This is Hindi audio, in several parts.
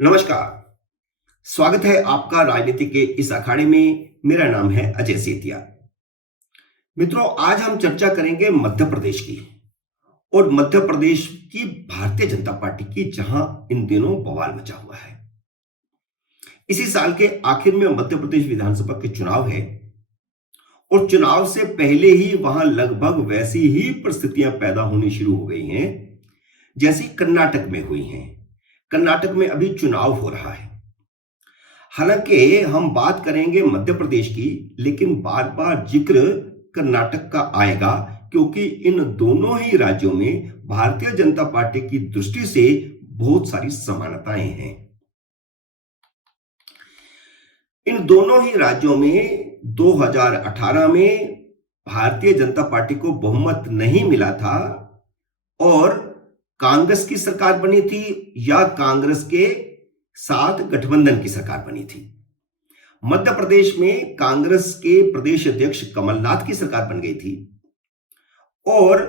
नमस्कार। स्वागत है आपका राजनीति के इस अखाड़े में। मेरा नाम है अजय सेतिया। मित्रों, आज हम चर्चा करेंगे मध्य प्रदेश की, और मध्य प्रदेश की भारतीय जनता पार्टी की, जहां इन दिनों बवाल मचा हुआ है। इसी साल के आखिर में मध्य प्रदेश विधानसभा के चुनाव है, और चुनाव से पहले ही वहां लगभग वैसी ही परिस्थितियां पैदा होनी शुरू हो गई हैं जैसी कर्नाटक में हुई हैं। कर्नाटक में अभी चुनाव हो रहा है। हालांकि हम बात करेंगे मध्य प्रदेश की, लेकिन बार बार जिक्र कर्नाटक का आएगा, क्योंकि इन दोनों ही राज्यों में भारतीय जनता पार्टी की दृष्टि से बहुत सारी समानताएं हैं। इन दोनों ही राज्यों में 2018 में भारतीय जनता पार्टी को बहुमत नहीं मिला था, और कांग्रेस की सरकार बनी थी या कांग्रेस के साथ गठबंधन की सरकार बनी थी। मध्य प्रदेश में कांग्रेस के प्रदेश अध्यक्ष कमलनाथ की सरकार बन गई थी, और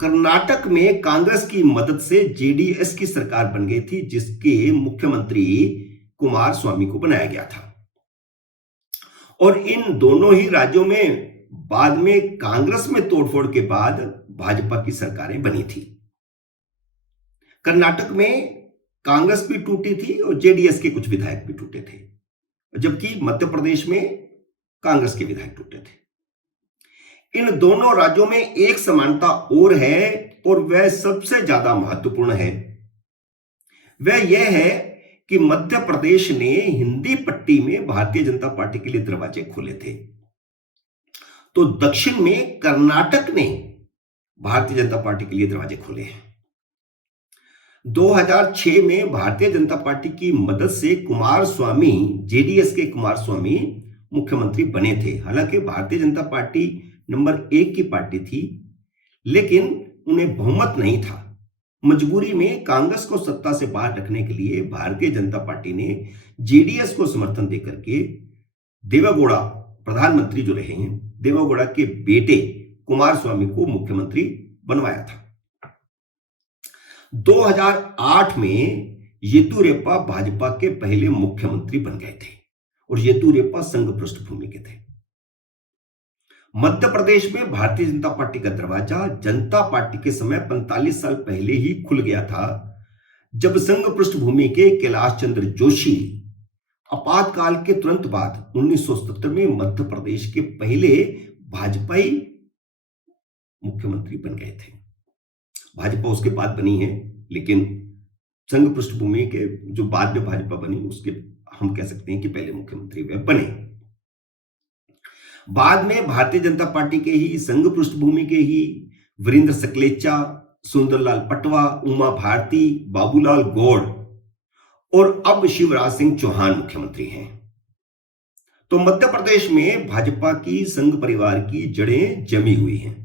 कर्नाटक में कांग्रेस की मदद से जेडीएस की सरकार बन गई थी, जिसके मुख्यमंत्री कुमार स्वामी को बनाया गया था। और इन दोनों ही राज्यों में बाद में कांग्रेस में तोड़फोड़ के बाद भाजपा की सरकारें बनी थी। कर्नाटक में कांग्रेस भी टूटी थी और जेडीएस के कुछ विधायक भी टूटे थे, जबकि मध्य प्रदेश में कांग्रेस के विधायक टूटे थे। इन दोनों राज्यों में एक समानता और है, और वह सबसे ज्यादा महत्वपूर्ण है। वह यह है कि मध्य प्रदेश ने हिंदी पट्टी में भारतीय जनता पार्टी के लिए दरवाजे खोले थे, तो दक्षिण में कर्नाटक ने भारतीय जनता पार्टी के लिए दरवाजे खोले हैं। 2006 में भारतीय जनता पार्टी की मदद से कुमार स्वामी, जेडीएस के कुमार स्वामी मुख्यमंत्री बने थे। हालांकि भारतीय जनता पार्टी नंबर 1 की पार्टी थी, लेकिन उन्हें बहुमत नहीं था। मजबूरी में कांग्रेस को सत्ता से बाहर रखने के लिए भारतीय जनता पार्टी ने जेडीएस को समर्थन देकर के देवेगौड़ा, प्रधानमंत्री जो रहे हैं, देवेगौड़ा के बेटे कुमार स्वामी को मुख्यमंत्री बनवाया था। 2008 में येदियुरप्पा भाजपा के पहले मुख्यमंत्री बन गए थे, और येदियुरप्पा संघ पृष्ठभूमि के थे। मध्य प्रदेश में भारतीय जनता पार्टी का दरवाजा जनता पार्टी के समय 45 साल पहले ही खुल गया था, जब संघ पृष्ठभूमि के कैलाश चंद्र जोशी आपातकाल के तुरंत बाद 1970 में मध्य प्रदेश के पहले भाजपाई मुख्यमंत्री बन गए थे। भाजपा उसके बाद बनी है, लेकिन संघ पृष्ठभूमि के जो बाद में भाजपा बनी, उसके हम कह सकते हैं कि पहले मुख्यमंत्री वे बने। बाद में भारतीय जनता पार्टी के ही, संघ पृष्ठभूमि के ही वीरेंद्र सकलेचा, सुंदरलाल पटवा, उमा भारती, बाबूलाल गौड़ और अब शिवराज सिंह चौहान मुख्यमंत्री हैं। तो मध्य प्रदेश में भाजपा की, संघ परिवार की जड़ें जमी हुई हैं।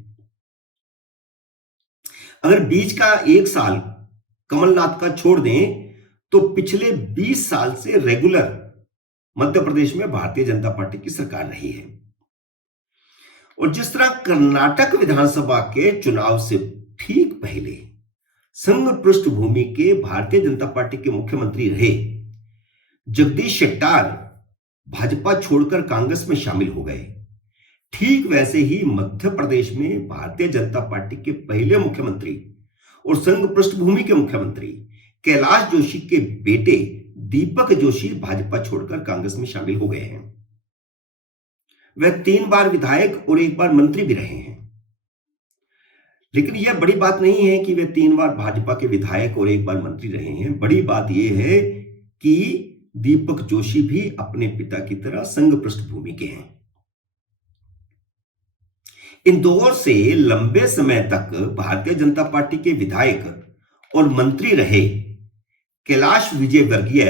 अगर बीच का एक साल कमलनाथ का छोड़ दें, तो पिछले 20 साल से रेगुलर मध्य प्रदेश में भारतीय जनता पार्टी की सरकार रही है। और जिस तरह कर्नाटक विधानसभा के चुनाव से ठीक पहले संघ पृष्ठभूमि के भारतीय जनता पार्टी के मुख्यमंत्री रहे जगदीश शेट्टार भाजपा छोड़कर कांग्रेस में शामिल हो गए, ठीक वैसे ही मध्य प्रदेश में भारतीय जनता पार्टी के पहले मुख्यमंत्री और संघ पृष्ठभूमि के मुख्यमंत्री कैलाश जोशी के बेटे दीपक जोशी भाजपा छोड़कर कांग्रेस में शामिल हो गए हैं। वह 3 बार विधायक और 1 बार मंत्री भी रहे हैं। लेकिन यह बड़ी बात नहीं है कि वे 3 बार भाजपा के विधायक और 1 बार मंत्री रहे हैं। बड़ी बात यह है कि दीपक जोशी भी अपने पिता की तरह संघ पृष्ठभूमि के हैं। इंदौर से लंबे समय तक भारतीय जनता पार्टी के विधायक और मंत्री रहे कैलाश विजयवर्गीय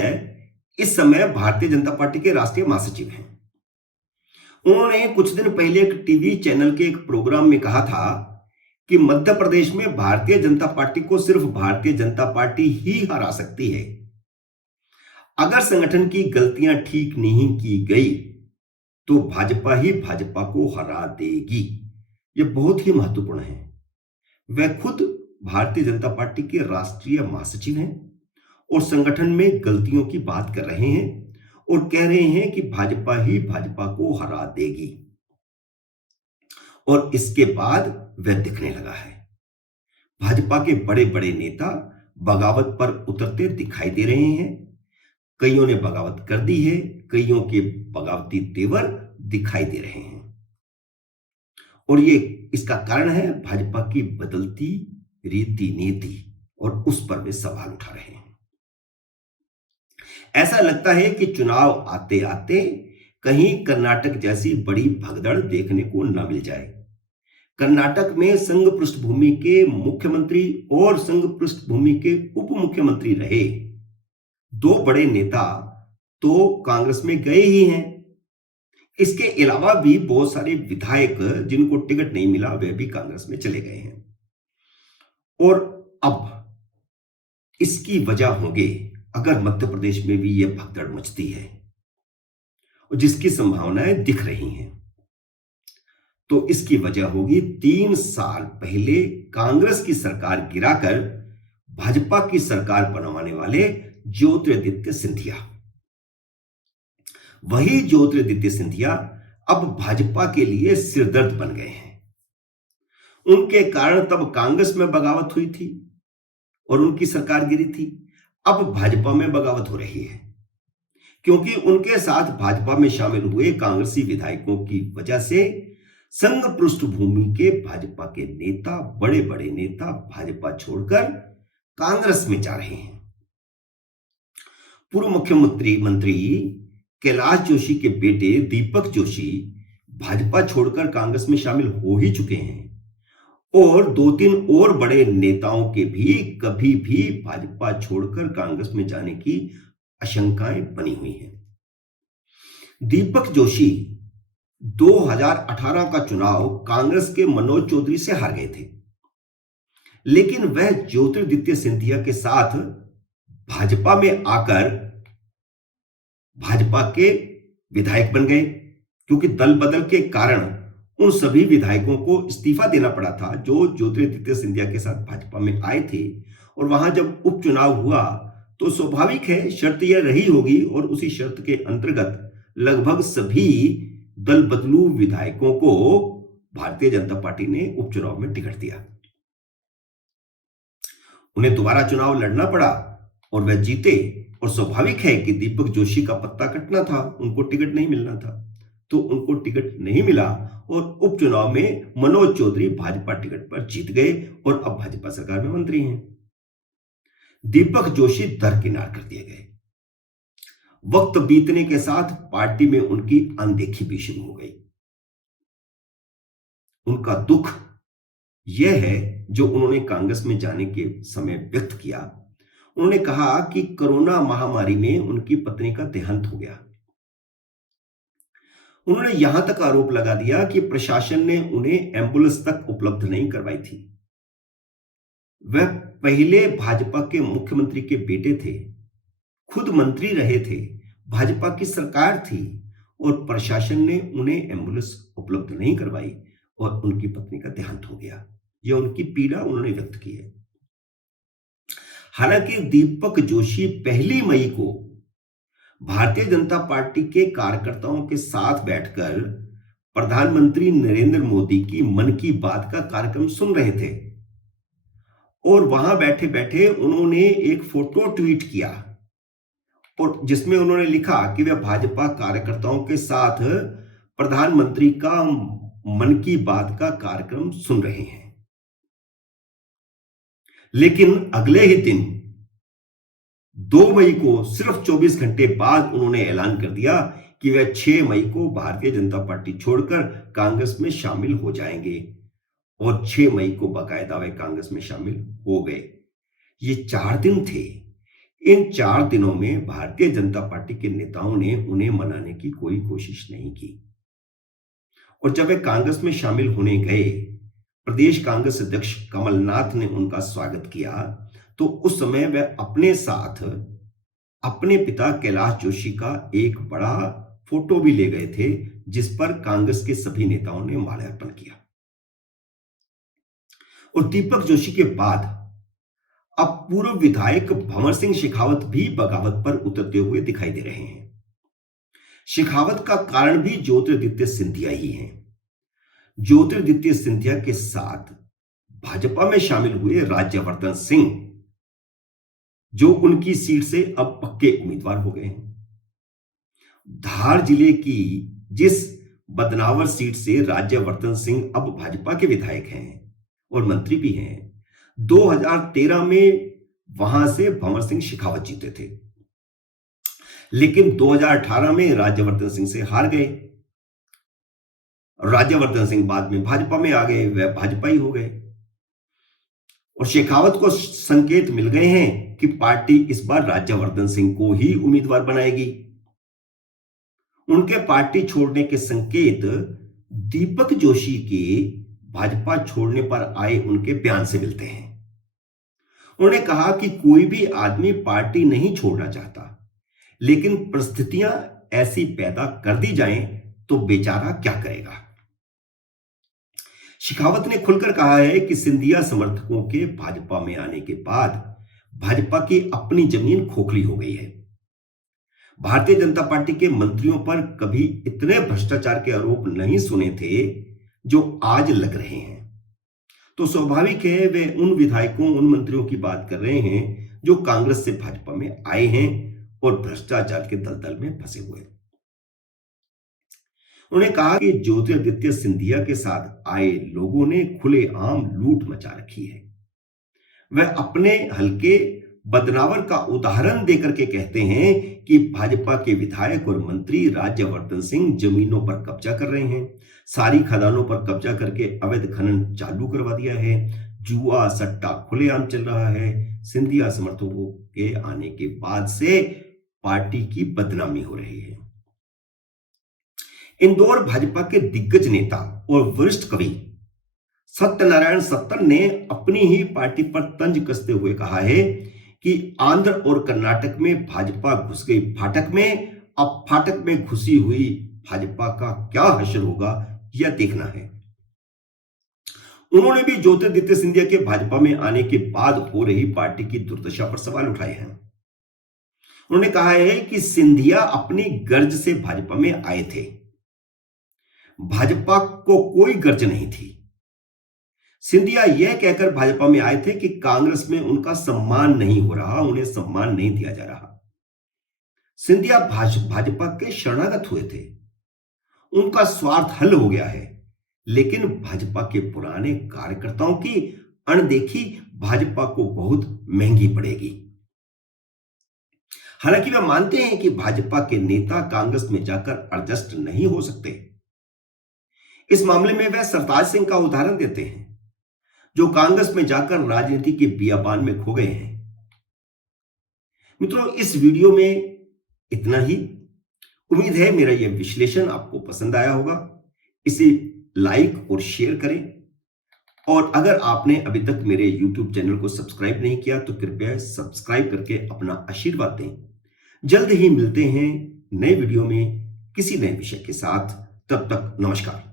इस समय भारतीय जनता पार्टी के राष्ट्रीय महासचिव हैं। उन्होंने कुछ दिन पहले एक टीवी चैनल के एक प्रोग्राम में कहा था कि मध्य प्रदेश में भारतीय जनता पार्टी को सिर्फ भारतीय जनता पार्टी ही हरा सकती है। अगर संगठन की गलतियां ठीक नहीं की गई तो भाजपा ही भाजपा को हरा देगी। यह बहुत ही महत्वपूर्ण है। वह खुद भारतीय जनता पार्टी के राष्ट्रीय महासचिव हैं और संगठन में गलतियों की बात कर रहे हैं और कह रहे हैं कि भाजपा ही भाजपा को हरा देगी। और इसके बाद वह दिखने लगा है। भाजपा के बड़े बड़े नेता बगावत पर उतरते दिखाई दे रहे हैं। कईयों ने बगावत कर दी है, कईयों के बगावती तेवर दिखाई दे रहे हैं। और ये इसका कारण है भाजपा की बदलती रीति नीति, और उस पर वे सवाल उठा रहे हैं। ऐसा लगता है कि चुनाव आते आते कहीं कर्नाटक जैसी बड़ी भगदड़ देखने को न मिल जाए। कर्नाटक में संघ पृष्ठभूमि के मुख्यमंत्री और संघ पृष्ठभूमि के उप मुख्यमंत्री रहे दो बड़े नेता तो कांग्रेस में गए ही हैं। इसके अलावा भी बहुत सारे विधायक जिनको टिकट नहीं मिला वे भी कांग्रेस में चले गए हैं। और अब इसकी वजह होंगे अगर मध्य प्रदेश में भी यह भगदड़ मचती है, और जिसकी संभावनाएं दिख रही हैं, तो इसकी वजह होगी 3 साल पहले कांग्रेस की सरकार गिराकर भाजपा की सरकार बनवाने वाले ज्योतिरादित्य सिंधिया। वही ज्योतिरादित्य सिंधिया अब भाजपा के लिए सिरदर्द बन गए हैं। उनके कारण तब कांग्रेस में बगावत हुई थी और उनकी सरकार गिरी थी। अब भाजपा में बगावत हो रही है क्योंकि उनके साथ भाजपा में शामिल हुए कांग्रेसी विधायकों की वजह से संघ पृष्ठभूमि के भाजपा के नेता, बड़े बड़े नेता भाजपा छोड़कर कांग्रेस में जा रहे हैं। पूर्व मुख्यमंत्री कैलाश जोशी के बेटे दीपक जोशी भाजपा छोड़कर कांग्रेस में शामिल हो ही चुके हैं, और 2-3 और बड़े नेताओं के भी कभी भी भाजपा छोड़कर कांग्रेस में जाने की आशंकाएं बनी हुई हैं। दीपक जोशी 2018 का चुनाव कांग्रेस के मनोज चौधरी से हार गए थे, लेकिन वह ज्योतिरादित्य सिंधिया के साथ भाजपा में आकर भाजपा के विधायक बन गए, क्योंकि दल बदल के कारण उन सभी विधायकों को इस्तीफा देना पड़ा था जो ज्योतिरादित्य सिंधिया के साथ भाजपा में आए थे। और वहां जब उपचुनाव हुआ तो स्वाभाविक है शर्त यह रही होगी, और उसी शर्त के अंतर्गत लगभग सभी दल बदलू विधायकों को भारतीय जनता पार्टी ने उपचुनाव में टिकट दिया। उन्हें दोबारा चुनाव लड़ना पड़ा और वह जीते, और स्वाभाविक है कि दीपक जोशी का पत्ता कटना था, उनको टिकट नहीं मिलना था, तो उनको टिकट नहीं मिला और उपचुनाव में मनोज चौधरी भाजपा टिकट पर जीत गए और अब भाजपा सरकार में मंत्री हैं। दीपक जोशी दरकिनार कर दिए गए। वक्त बीतने के साथ पार्टी में उनकी अनदेखी भी शुरू हो गई। उनका दुख यह है जो उन्होंने कांग्रेस में जाने के समय व्यक्त किया। उन्होंने कहा कि कोरोना महामारी में उनकी पत्नी का देहांत हो गया। उन्होंने यहां तक आरोप लगा दिया कि प्रशासन ने उन्हें एम्बुलेंस तक उपलब्ध नहीं करवाई थी। वह पहले भाजपा के मुख्यमंत्री के बेटे थे, खुद मंत्री रहे थे, भाजपा की सरकार थी, और प्रशासन ने उन्हें एम्बुलेंस उपलब्ध नहीं करवाई और उनकी पत्नी का देहांत हो गया। यह उनकी पीड़ा उन्होंने व्यक्त की है। हालांकि दीपक जोशी 1 मई को भारतीय जनता पार्टी के कार्यकर्ताओं के साथ बैठकर प्रधानमंत्री नरेंद्र मोदी की मन की बात का कार्यक्रम सुन रहे थे, और वहां बैठे बैठे उन्होंने एक फोटो ट्वीट किया और जिसमें उन्होंने लिखा कि वे भाजपा कार्यकर्ताओं के साथ प्रधानमंत्री का मन की बात का कार्यक्रम सुन रहे हैं। लेकिन अगले ही दिन 2 मई को सिर्फ 24 घंटे बाद उन्होंने ऐलान कर दिया कि वह 6 मई को भारतीय जनता पार्टी छोड़कर कांग्रेस में शामिल हो जाएंगे, और 6 मई को बाकायदा वे कांग्रेस में शामिल हो गए। ये 4 दिन थे। इन 4 दिनों में भारतीय जनता पार्टी के नेताओं ने उन्हें मनाने की कोई कोशिश नहीं की, और जब वे कांग्रेस में शामिल होने गए, प्रदेश कांग्रेस अध्यक्ष कमलनाथ ने उनका स्वागत किया, तो उस समय वह अपने साथ अपने पिता कैलाश जोशी का एक बड़ा फोटो भी ले गए थे, जिस पर कांग्रेस के सभी नेताओं ने माल्यार्पण किया। और दीपक जोशी के बाद अब पूर्व विधायक भंवर सिंह शेखावत भी बगावत पर उतरते हुए दिखाई दे रहे हैं। शेखावत का कारण भी ज्योतिरादित्य सिंधिया ही है। ज्योतिरादित्य सिंधिया के साथ भाजपा में शामिल हुए राज्यवर्धन सिंह, जो उनकी सीट से अब पक्के उम्मीदवार हो गए हैं। धार जिले की जिस बदनावर सीट से राज्यवर्धन सिंह अब भाजपा के विधायक हैं और मंत्री भी हैं, 2013 में वहां से भंवर सिंह शेखावत जीते थे, लेकिन 2018 में राज्यवर्धन सिंह से हार गए। राज्यवर्धन सिंह बाद में भाजपा में आ गए, वह भाजपा ही हो गए और शेखावत को संकेत मिल गए हैं कि पार्टी इस बार राज्यवर्धन सिंह को ही उम्मीदवार बनाएगी। उनके पार्टी छोड़ने के संकेत दीपक जोशी के भाजपा छोड़ने पर आए उनके बयान से मिलते हैं। उन्होंने कहा कि कोई भी आदमी पार्टी नहीं छोड़ना चाहता, लेकिन परिस्थितियां ऐसी पैदा कर दी जाएं तो बेचारा क्या करेगा। शेखावत ने खुलकर कहा है कि सिंधिया समर्थकों के भाजपा में आने के बाद भाजपा की अपनी जमीन खोखली हो गई है। भारतीय जनता पार्टी के मंत्रियों पर कभी इतने भ्रष्टाचार के आरोप नहीं सुने थे जो आज लग रहे हैं। तो स्वाभाविक है वे उन विधायकों, उन मंत्रियों की बात कर रहे हैं जो कांग्रेस से भाजपा में आए हैं और भ्रष्टाचार के दलदल में फंसे हुए। उन्होंने कहा कि ज्योतिरादित्य सिंधिया के साथ आए लोगों ने खुलेआम लूट मचा रखी है। वह अपने हल्के बदनावर का उदाहरण देकर के कहते हैं कि भाजपा के विधायक और मंत्री राज्यवर्धन सिंह जमीनों पर कब्जा कर रहे हैं, सारी खदानों पर कब्जा करके अवैध खनन चालू करवा दिया है, जुआ सट्टा खुलेआम चल रहा है। सिंधिया समर्थकों के आने के बाद से पार्टी की बदनामी हो रही है। इंदौर भाजपा के दिग्गज नेता और वरिष्ठ कवि सत्यनारायण सत्तन ने अपनी ही पार्टी पर तंज कसते हुए कहा है कि आंध्र और कर्नाटक में भाजपा घुस गई फाटक में, अब फाटक में घुसी हुई भाजपा का क्या हश्र होगा यह देखना है। उन्होंने भी ज्योतिरादित्य सिंधिया के भाजपा में आने के बाद हो रही पार्टी की दुर्दशा पर सवाल उठाए हैं। उन्होंने कहा है कि सिंधिया अपनी गर्ज से भाजपा में आए थे, भाजपा को कोई गर्ज नहीं थी। सिंधिया यह कहकर भाजपा में आए थे कि कांग्रेस में उनका सम्मान नहीं हो रहा, उन्हें सम्मान नहीं दिया जा रहा। सिंधिया भाजपा के शरणागत हुए थे, उनका स्वार्थ हल हो गया है, लेकिन भाजपा के पुराने कार्यकर्ताओं की अनदेखी भाजपा को बहुत महंगी पड़ेगी। हालांकि वे मानते हैं कि भाजपा के नेता कांग्रेस में जाकर एडजस्ट नहीं हो सकते। इस मामले में वे सरताज सिंह का उदाहरण देते हैं, जो कांग्रेस में जाकर राजनीति के बियाबान में खो गए हैं। मित्रों, इस वीडियो में इतना ही। उम्मीद है मेरा यह विश्लेषण आपको पसंद आया होगा। इसे लाइक और शेयर करें और अगर आपने अभी तक मेरे YouTube चैनल को सब्सक्राइब नहीं किया तो कृपया सब्सक्राइब करके अपना आशीर्वाद दें। जल्द ही मिलते हैं नए वीडियो में किसी नए विषय के साथ। तब तक नमस्कार।